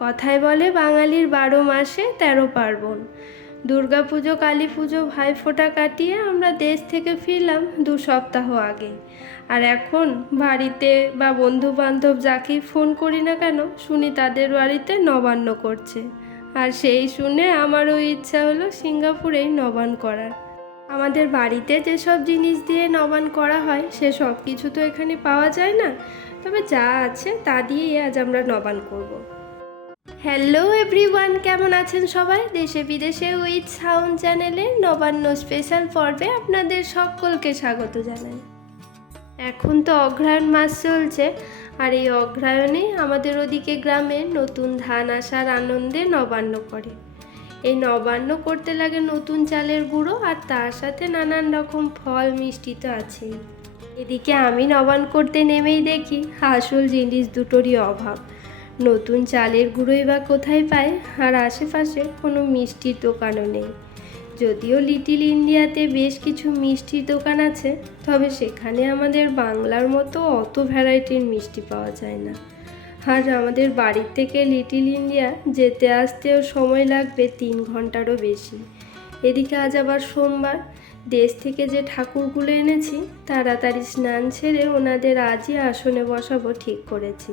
কথায় বলে, বাঙালির বারো মাসে তেরো পার্বণ। দুর্গা পুজো কালী পুজো ভাইফোঁটা কাটিয়ে আমরা দেশ থেকে ফিরলাম দু সপ্তাহ আগে। আর এখন বাড়িতে বা বন্ধু বান্ধব যাকেই ফোন করি না কেন, শুনি তাদের বাড়িতে নবান্ন করছে। আর সেই শুনে আমারও ইচ্ছা হলো সিঙ্গাপুরেই নবান করার। আমাদের বাড়িতে যেসব জিনিস দিয়ে নবান করা হয়, সে সব কিছু তো এখানে পাওয়া যায় না। তবে যা আছে তা দিয়েই আজ আমরা নবান করব। হ্যালো এভরিওয়ান কেমন আছেন সবাই? দেশে বিদেশে উইথ সাউন্ড চ্যানেলে নবান্ন স্পেশাল পর্বে আপনাদের সকলকে স্বাগত জানাই। এখন তো অগ্রহায়ণ মাস চলছে, আর এই অগ্রহায়ণে আমাদের ওদিকে গ্রামে নতুন ধান আসার আনন্দে নবান্ন করে এই নবান্ন করতে লাগে নতুন চালের গুঁড়ো, আর তার সাথে নানান রকম ফল মিষ্টি তো আছেই। এদিকে আমি নবান করতে নেমেই দেখি, আসল জিনিস দুটোরই অভাব। নতুন চালের গুঁড়োই বা কোথায় পায়? আর আশেপাশে কোনো মিষ্টির দোকানও নেই। যদিও লিটিল ইন্ডিয়াতে বেশ কিছু মিষ্টির দোকান আছে, তবে সেখানে আমাদের বাংলার মতো অত ভ্যারাইটির মিষ্টি পাওয়া যায় না। আর আমাদের বাড়ির থেকে লিটিল ইন্ডিয়া যেতে আসতেও সময় লাগবে তিন ঘন্টারও বেশি। এদিকে আজ আবার সোমবার। দেশ থেকে যে ঠাকুরগুলো এনেছি, তাড়াতাড়ি স্নান ছেড়ে ওনাদের আজই আসনে বসাবো ঠিক করেছি।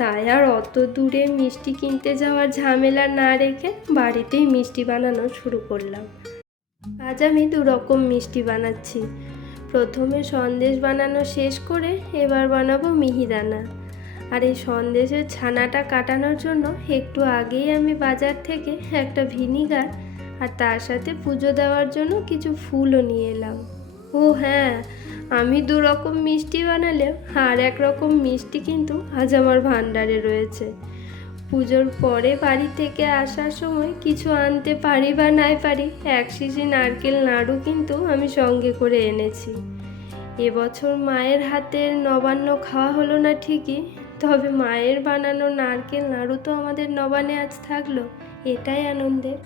তাই আর অত দূরে মিষ্টি কিনতে যাওয়ার ঝামেলা না রেখে বাড়িতেই মিষ্টি বানানো শুরু করলাম। আজ আমি দু রকম মিষ্টি বানাচ্ছি। প্রথমে সন্দেশ বানানো শেষ করে এবার বানাবো মিহিদানা। আর এই সন্দেশের ছানাটা কাটানোর জন্য একটু আগেই আমি বাজার থেকে একটা ভিনিগার আর তার সাথে পুজো দেওয়ার জন্য কিছু ফুলও নিয়ে এলাম। ও হ্যাঁ আমি দু রকম মিষ্টি বানালে আর এক রকম মিষ্টি কিন্তু আজ আমার ভাণ্ডারে রয়েছে। পুজোর পরে বাড়ি থেকে আসার সময় কিছু আনতে পারি বা নাই পারি, এক শিশি নারকেল নাড়ু কিন্তু আমি সঙ্গে করে এনেছি। এবছর মায়ের হাতের নবান্ন খাওয়া হলো না ঠিকই, তবে মায়ের বানানো নারকেল নাড়ু তো আমাদের নবানে আজ থাকল, এটাই আনন্দের।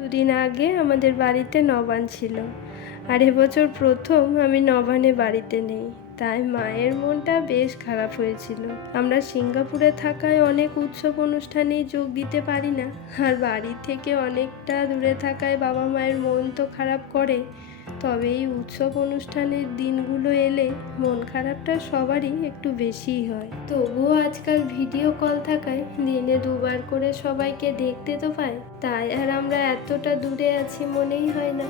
দুদিন আগে আমাদের বাড়িতে নবান ছিল। আর এবছর প্রথম আমি নবানে বাড়িতে নেই। তাই মায়ের মনটা বেশ খারাপ হয়েছিল। আমরা সিঙ্গাপুরে থাকায় অনেক উৎসব অনুষ্ঠানে যোগ দিতে পারি না। আর বাড়ি থেকে অনেকটা দূরে থাকায় বাবা মায়ের মন তো খারাপ করে। তবে এই উৎসব অনুষ্ঠানের দিনগুলো এলে মন খারাপটা সবারই একটু বেশিই হয়। তবুও আজকাল ভিডিও কল থাকায় দিনে দুবার করে সবাইকে দেখতে তো পায়, তাই আর আমরা এতটা দূরে আছি মনেই হয় না।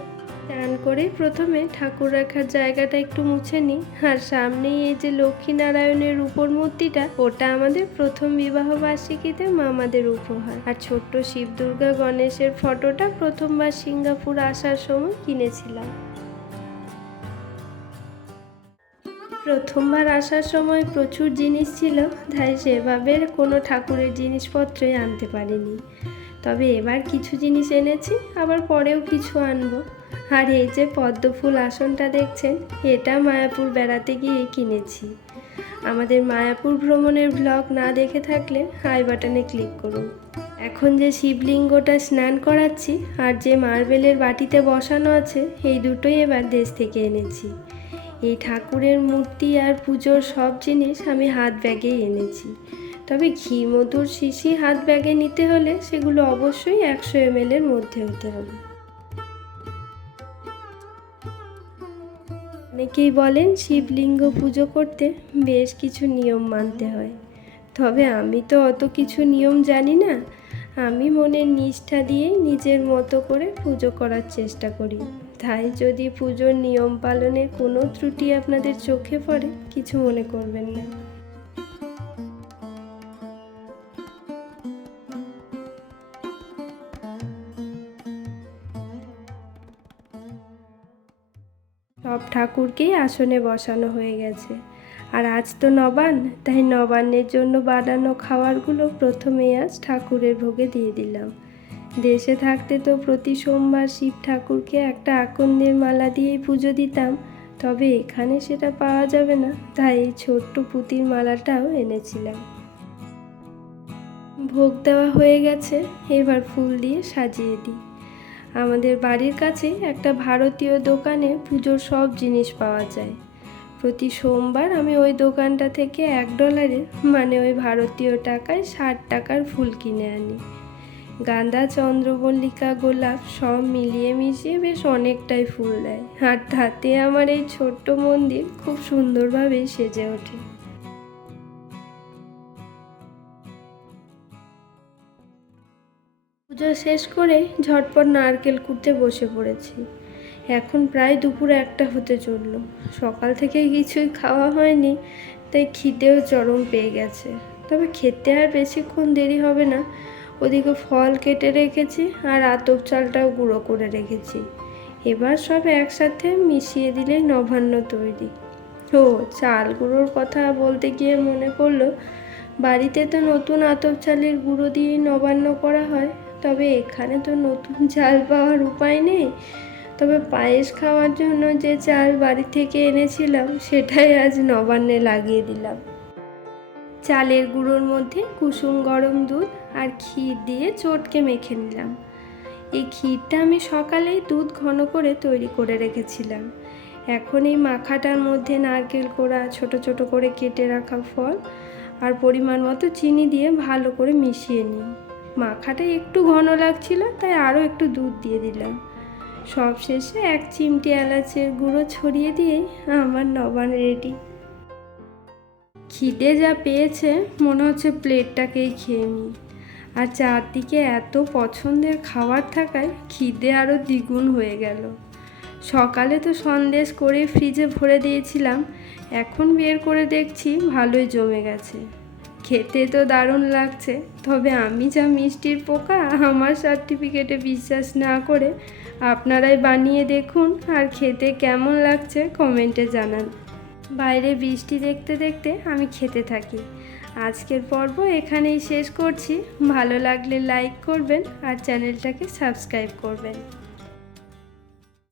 স্নান করে প্রথমে ঠাকুর রাখার জায়গাটা একটু মুছে নিই আর সামনেই এই যে লক্ষ্মীনারায়ণের উপর মূর্তিটা, ওটা আমাদের প্রথম বিবাহ বার্ষিকীতে মামাদের উপহার। আর ছোট্ট শিব দুর্গা গণেশের ফটোটা প্রথমবার সিঙ্গাপুর আসার সময় কিনেছিলাম। প্রথমবার আসার সময় প্রচুর জিনিস ছিল, তাই সেভাবে কোনো ঠাকুরের জিনিসপত্রই আনতে পারিনি। তবে এবার কিছু জিনিস এনেছি, আবার পরেও কিছু আনব। আর এই যে পদ্ম ফুল আসনটা দেখছেন, এটা মায়াপুর বেড়াতে গিয়ে কিনেছি। আমাদের মায়াপুর ভ্রমণের ব্লগ না দেখে থাকলে হাই বাটনে ক্লিক করুন। এখন যে শিবলিঙ্গটা স্নান করাচ্ছি আর যে মার্বেলের বাটিতে বসানো আছে, এই দুটোই এবার দেশ থেকে এনেছি। এই ঠাকুরের মূর্তি আর পুজোর সব জিনিস আমি হাত ব্যাগেই এনেছি। তবে ঘি, মধুর শিশি হাত ব্যাগে নিতে হলে সেগুলো অবশ্যই একশো এম এর মধ্যে হতে হবে। অনেকেই বলেন শিবলিঙ্গ পুজো করতে বেশ কিছু নিয়ম মানতে হয়। তবে আমি তো অত কিছু নিয়ম জানি না। আমি মনের নিষ্ঠা দিয়ে নিজের মতো করে পুজো করার চেষ্টা করি। তাই যদি পুজোর নিয়ম পালনে কোনো ত্রুটি আপনাদের চোখে পড়ে, কিছু মনে করবেন না। ঠাকুরকেই আসনে বসানো হয়ে গেছে। আর আজ তো নবান তাই নবান্নের জন্য বানানো খাবারগুলো প্রথমে আজ ঠাকুরের ভোগে দিয়ে দিলাম। দেশে থাকতে তো প্রতি সোমবার শিব ঠাকুরকে একটা আকন্দের মালা দিয়েই পুজো দিতাম, তবে এখানে সেটা পাওয়া যাবে না, তাই এই ছোট্ট পুঁতির মালাটাও এনেছিলাম। ভোগ দেওয়া হয়ে গেছে, এবার ফুল দিয়ে সাজিয়ে দিই। আমাদের বাড়ির কাছে একটা ভারতীয় দোকানে পুজোর সব জিনিস পাওয়া যায়। প্রতি সোমবার আমি ওই দোকানটা থেকে এক ডলারে মানে ওই ভারতীয় টাকায় ষাট টাকার ফুল কিনে আনি। গাঁদা, চন্দ্রমল্লিকা, গোলাপ সব মিলিয়ে মিশিয়ে বেশ অনেকটাই ফুল দেয়। আর তাতে আমার এই ছোট্ট মন্দির খুব সুন্দরভাবে সেজে ওঠে। পুজো শেষ করে ঝটপট নারকেল কুড়তে বসে পড়েছি। এখন প্রায় দুপুর একটা হতে চলল। সকাল থেকে কিছুই খাওয়া হয়নি, তাই খিদেও চরম পেয়ে গেছে। তবে খেতে আর বেশিক্ষণ দেরি হবে না। ওদিকে ফল কেটে রেখেছি আর আতপ চালটাও গুঁড়ো করে রেখেছি। এবার সব একসাথে মিশিয়ে দিলেই নবান্ন তৈরি। ও, চাল গুঁড়োর কথা বলতে গিয়ে মনে পড়ল, বাড়িতে তো নতুন আতপ চালের গুঁড়ো দিয়েই নবান্ন করা হয়। তবে এখানে তো নতুন চাল পাওয়ার উপায় নেই। তবে পায়েস খাওয়ার জন্য যে চাল বাড়ি থেকে এনেছিলাম, সেটাই আজ নবান্নে লাগিয়ে দিলাম। চালের গুঁড়োর মধ্যে কুসুম গরম দুধ আর ক্ষীর দিয়ে চটকে মেখে নিলাম। এই ক্ষীরটা আমি সকালেই দুধ ঘন করে তৈরি করে রেখেছিলাম। এখন এই মাখাটার মধ্যে নারকেল কোড়া, ছোট ছোট করে কেটে রাখা ফল আর পরিমাণ মতো চিনি দিয়ে ভালো করে মিশিয়ে নিই। মাখাটা একটু ঘন লাগছিল, তাই আরও একটু দুধ দিয়ে দিলাম। সব শেষে এক চিমটি এলাচের গুঁড়ো ছড়িয়ে দিয়েই আমার নবান রেডি। খিদে যা পেয়েছে, মনে হচ্ছে প্লেটটাকেই খেয়ে নিই। আর চারদিকে এত পছন্দের খাবার থাকায় খিদে আরও দ্বিগুণ হয়ে গেল। সকালে তো সন্দেশ করে ফ্রিজে ভরে দিয়েছিলাম, এখন বের করে দেখছি ভালোই জমে গেছে। খেতে তো দারুণ লাগছে। তবে আমি যা মিষ্টির পোকা, আমার সার্টিফিকেটে বিশ্বাস না করে আপনারাই বানিয়ে দেখুন আর খেতে কেমন লাগছে কমেন্টে জানান। বাইরে বৃষ্টি দেখতে দেখতে আমি খেতে থাকি। আজকের পর্ব এখানেই শেষ করছি। ভালো লাগলে লাইক করবেন আর চ্যানেলটাকে সাবস্ক্রাইব করবেন।